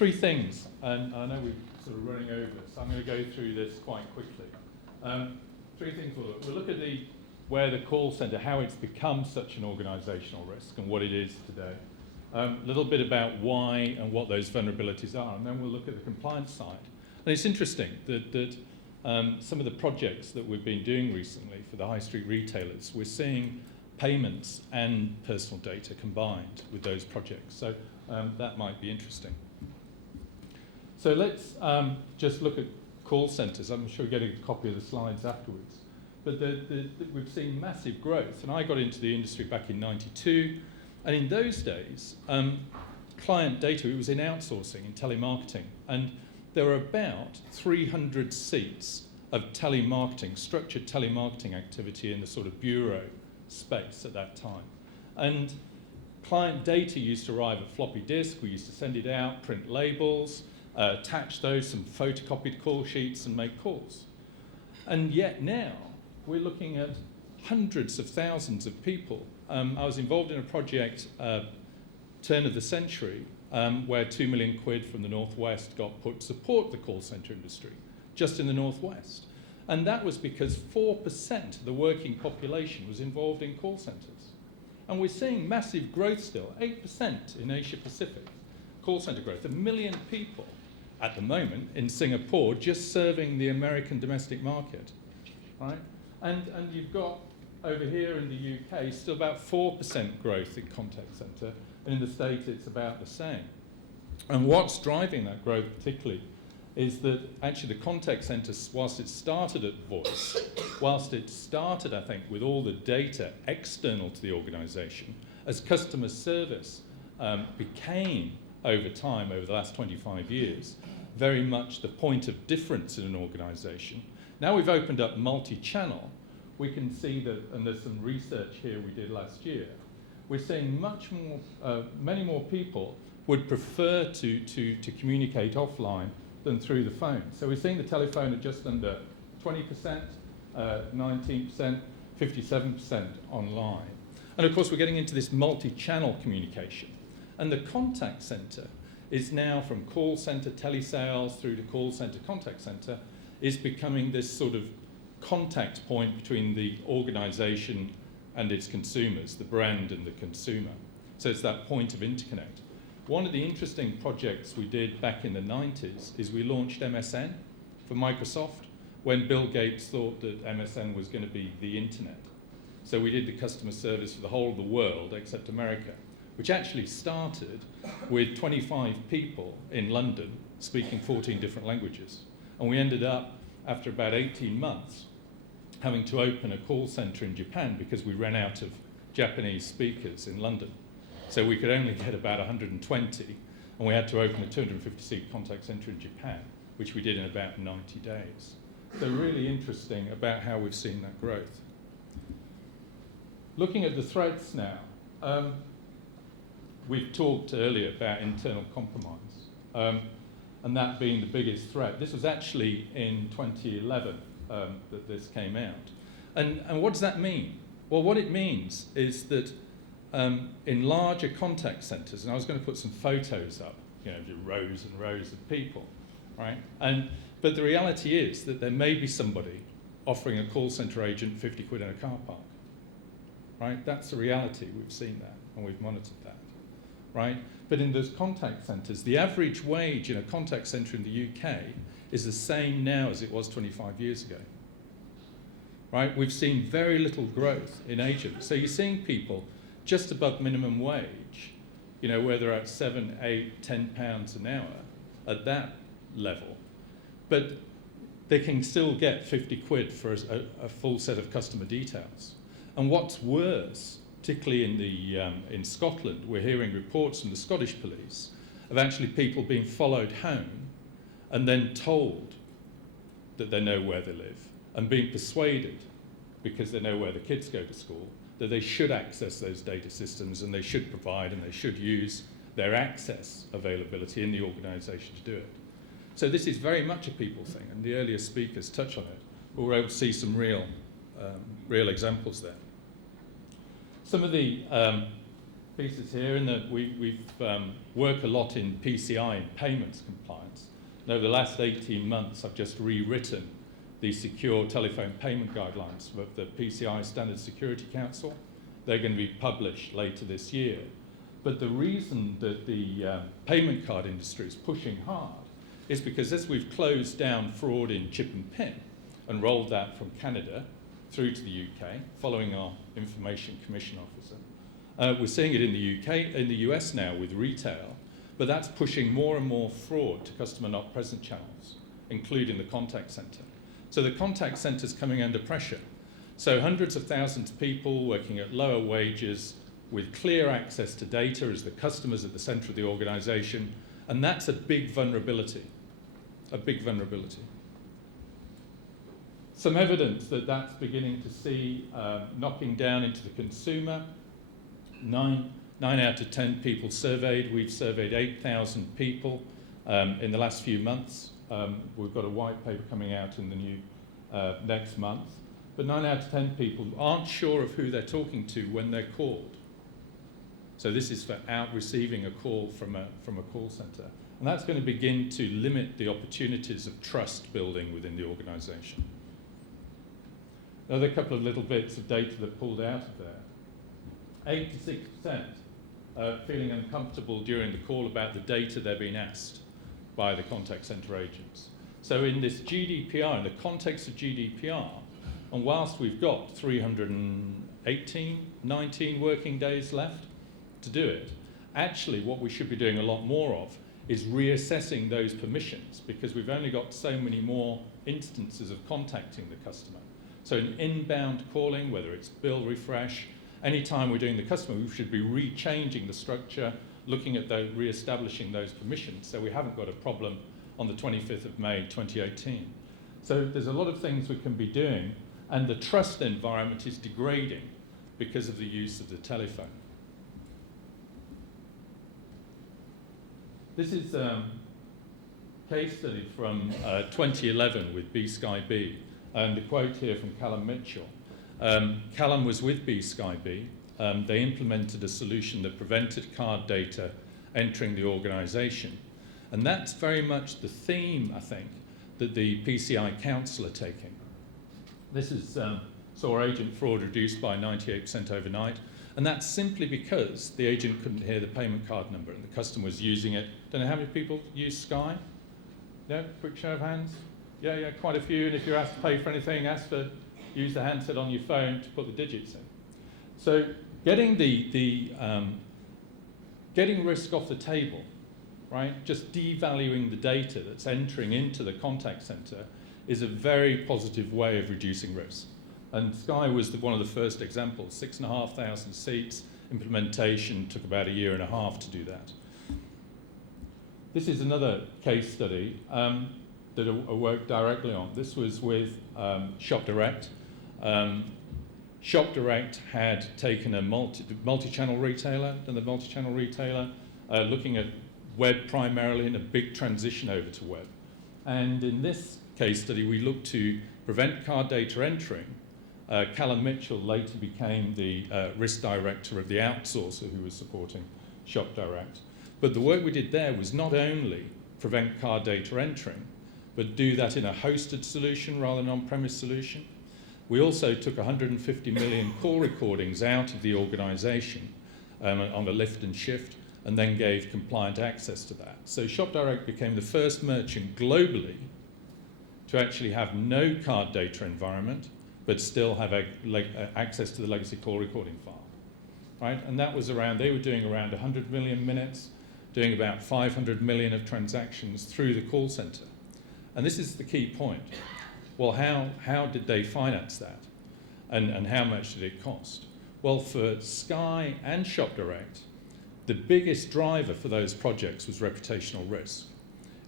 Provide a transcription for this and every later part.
three things, and I know we're sort of running over, so I'm going to go through this quite quickly. Three things we'll look. We'll look at where the call centre, how it's become such an organisational risk and what it is today. A little bit about why and what those vulnerabilities are, and then we'll look at the compliance side. And it's interesting that some of the projects that we've been doing recently for the high street retailers, we're seeing payments and personal data combined with those projects. So that might be interesting. So let's just look at call centres. I'm sure we'll get a copy of the slides afterwards. But we've seen massive growth. And I got into the industry back in '92. And in those days, client data, it was in outsourcing, in telemarketing. And there were about 300 seats of telemarketing, structured telemarketing activity in the sort of bureau space at that time. And client data used to arrive at floppy disk. We used to send it out, print labels, attach those, some photocopied call sheets, and make calls. And yet now, we're looking at hundreds of thousands of people. I was involved in a project, turn of the century, where 2 million quid from the Northwest got put to support the call centre industry, just in the Northwest. And that was because 4% of the working population was involved in call centres. And we're seeing massive growth still, 8% in Asia Pacific, call centre growth, 1 million people at the moment in Singapore just serving the American domestic market, right? And you've got over here in the UK still about 4% growth in contact centre, and in the States it's about the same. And what's driving that growth particularly is that actually the contact centre, whilst it started at voice, whilst it started, I think, with all the data external to the organisation, as customer service became, over time, over the last 25 years, very much the point of difference in an organisation. Now we've opened up multi-channel, we can see that, and there's some research here we did last year, we're seeing much more, many more people would prefer to communicate offline than through the phone. So we're seeing the telephone at just under 20%, 19%, 57% online. And of course we're getting into this multi-channel communication. And the contact centre is now, from call centre telesales through to call centre contact centre, is becoming this sort of contact point between the organisation and its consumers, the brand and the consumer. So it's that point of interconnect. One of the interesting projects we did back in the 90s is we launched MSN for Microsoft when Bill Gates thought that MSN was going to be the internet. So we did the customer service for the whole of the world except America, which actually started with 25 people in London speaking 14 different languages. And we ended up, after about 18 months, having to open a call centre in Japan because we ran out of Japanese speakers in London. So we could only get about 120, and we had to open a 250-seat contact centre in Japan, which we did in about 90 days. So really interesting about how we've seen that growth. Looking at the threats now, we've talked earlier about internal compromise, and that being the biggest threat. This was actually in 2011 that this came out. And what does that mean? Well, what it means is that in larger contact centres, and I was going to put some photos up, rows and rows of people, right? But the reality is that there may be somebody offering a call centre agent 50 quid in a car park, right? That's the reality. We've seen that and we've monitored that, right? But in those contact centres, the average wage in a contact centre in the UK is the same now as it was 25 years ago, right? We've seen very little growth in agents. So you're seeing people just above minimum wage, where they're at 7, 8, 10 pounds an hour at that level. But they can still get 50 quid for a full set of customer details. And what's worse, particularly in Scotland, we're hearing reports from the Scottish police of actually people being followed home and then told that they know where they live and being persuaded, because they know where the kids go to school, that they should access those data systems and they should provide and they should use their access availability in the organisation to do it. So this is very much a people thing, and the earlier speakers touch on it, but we're able to see some real examples there. Some of the pieces here in that we've worked a lot in PCI and payments compliance. And over the last 18 months, I've just rewritten the secure telephone payment guidelines of the PCI Standard Security Council. They're going to be published later this year. But the reason that the payment card industry is pushing hard is because as we've closed down fraud in chip and PIN and rolled that from Canada through to the UK, following our Information Commission officer, we're seeing it in the UK, in the US now with retail, but that's pushing more and more fraud to customer not present channels, including the contact centre. So the contact centre is coming under pressure. So hundreds of thousands of people working at lower wages with clear access to data as the customers at the centre of the organisation, and that's a big vulnerability, a big vulnerability. Some evidence that that's beginning to see knocking down into the consumer. Nine out of 10 people surveyed. We've surveyed 8,000 people in the last few months. We've got a white paper coming out in the new next month. But 9 out of 10 people aren't sure of who they're talking to when they're called. So this is for receiving a call from a call centre. And that's going to begin to limit the opportunities of trust building within the organisation. Another couple of little bits of data that pulled out of there. 86% feeling uncomfortable during the call about the data they're being asked by the contact centre agents. So in this GDPR, in the context of GDPR, and whilst we've got 19 working days left to do it, actually what we should be doing a lot more of is reassessing those permissions, because we've only got so many more instances of contacting the customer. So in inbound calling, whether it's bill refresh, anytime we're doing the customer, we should be re-changing the structure, looking at re-establishing those permissions, so we haven't got a problem on the 25th of May 2018. So there's a lot of things we can be doing, and the trust environment is degrading because of the use of the telephone. This is a case study from 2011 with BSkyB, and a quote here from Callum Mitchell. Callum was with BSkyB. They implemented a solution that prevented card data entering the organisation. And that's very much the theme, I think, that the PCI Council are taking. This is saw agent fraud reduced by 98% overnight, and that's simply because the agent couldn't hear the payment card number and the customer was using it. Don't know how many people use Sky? Yeah, quick show of hands. Yeah, quite a few. And if you're asked to pay for anything, use the handset on your phone to put the digits in. So getting getting risk off the table, right? Just devaluing the data that's entering into the contact centre is a very positive way of reducing risk. And Sky was one of the first examples. 6,500 seats. Implementation took about a year and a half to do that. This is another case study that I worked directly on. This was with Shop Direct. Shop Direct had taken a multi-channel retailer, looking at web primarily, and a big transition over to web. And in this case study, we looked to prevent card data entering. Callum Mitchell later became the risk director of the outsourcer who was supporting Shop Direct. But the work we did there was not only prevent card data entering, but do that in a hosted solution rather than an on-premise solution. We also took 150 million call recordings out of the organisation on a lift and shift, and then gave compliant access to that. So Shop Direct became the first merchant globally to actually have no card data environment, but still have access to the legacy call recording file, right? And that was they were doing around 100 million minutes, doing about 500 million of transactions through the call centre. And this is the key point. Well, how did they finance that? And how much did it cost? Well, for Sky and Shop Direct, the biggest driver for those projects was reputational risk.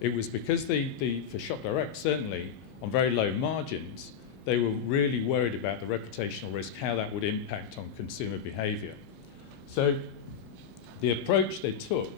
It was because for Shop Direct, certainly, on very low margins, they were really worried about the reputational risk, how that would impact on consumer behaviour. So the approach they took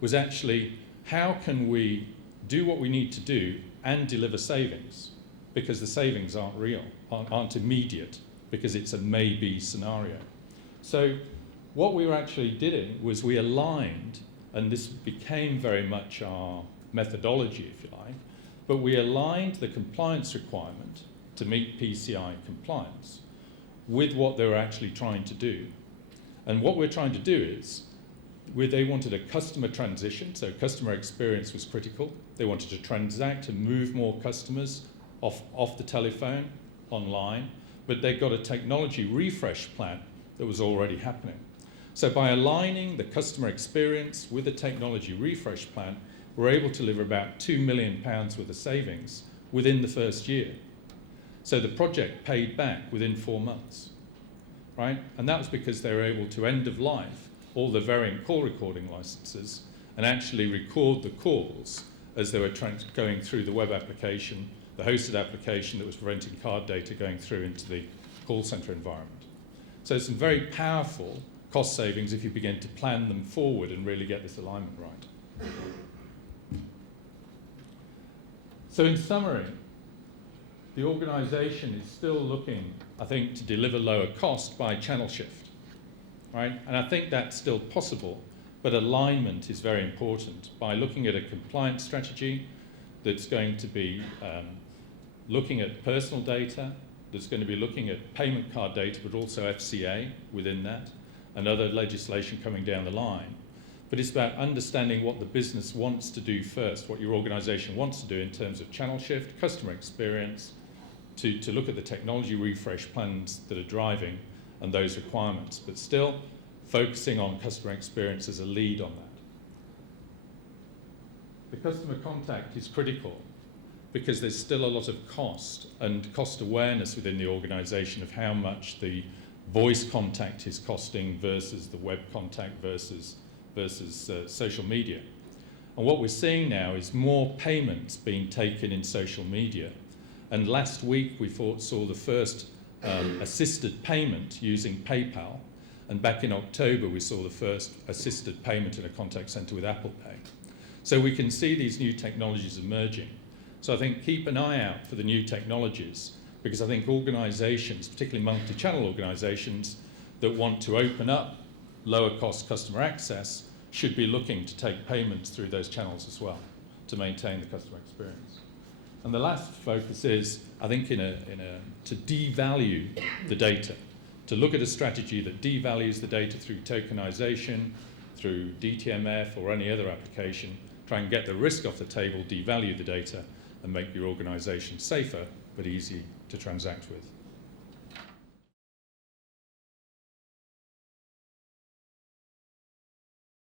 was actually, how can we do what we need to do and deliver savings? Because the savings aren't immediate, because it's a maybe scenario. So what we were actually doing was we aligned, and this became very much our methodology, if you like, but we aligned the compliance requirement to meet PCI compliance with what they were actually trying to do. And what we're trying to do is, they wanted a customer transition, so customer experience was critical. They wanted to transact and move more customers off the telephone, online, but they got a technology refresh plan that was already happening. So by aligning the customer experience with the technology refresh plan, we're able to deliver about £2 million worth of savings within the first year. So the project paid back within 4 months, right? And that was because they were able to end of life all the varying call recording licenses and actually record the calls as they were going through the web application, the hosted application that was preventing card data going through into the call center environment. So some very powerful cost savings if you begin to plan them forward and really get this alignment right. So in summary, the organisation is still looking, I think, to deliver lower cost by channel shift, right? And I think that's still possible, but alignment is very important by looking at a compliance strategy that's going to be looking at personal data, that's going to be looking at payment card data, but also FCA within that, and other legislation coming down the line. But it's about understanding what the business wants to do first, what your organisation wants to do in terms of channel shift, customer experience, to look at the technology refresh plans that are driving and those requirements, but still focusing on customer experience as a lead on that. The customer contact is critical because there's still a lot of cost and cost awareness within the organisation of how much the voice contact is costing versus the web contact versus social media. And what we're seeing now is more payments being taken in social media. And last week we saw the first assisted payment using PayPal. And back in October we saw the first assisted payment in a contact center with Apple Pay. So we can see these new technologies emerging. So I think keep an eye out for the new technologies, because I think organisations, particularly multi-channel organisations that want to open up lower cost customer access, should be looking to take payments through those channels as well to maintain the customer experience. And the last focus is, I think, to devalue the data, to look at a strategy that devalues the data through tokenization, through DTMF or any other application, try and get the risk off the table, devalue the data, and make your organisation safer but easy to transact with.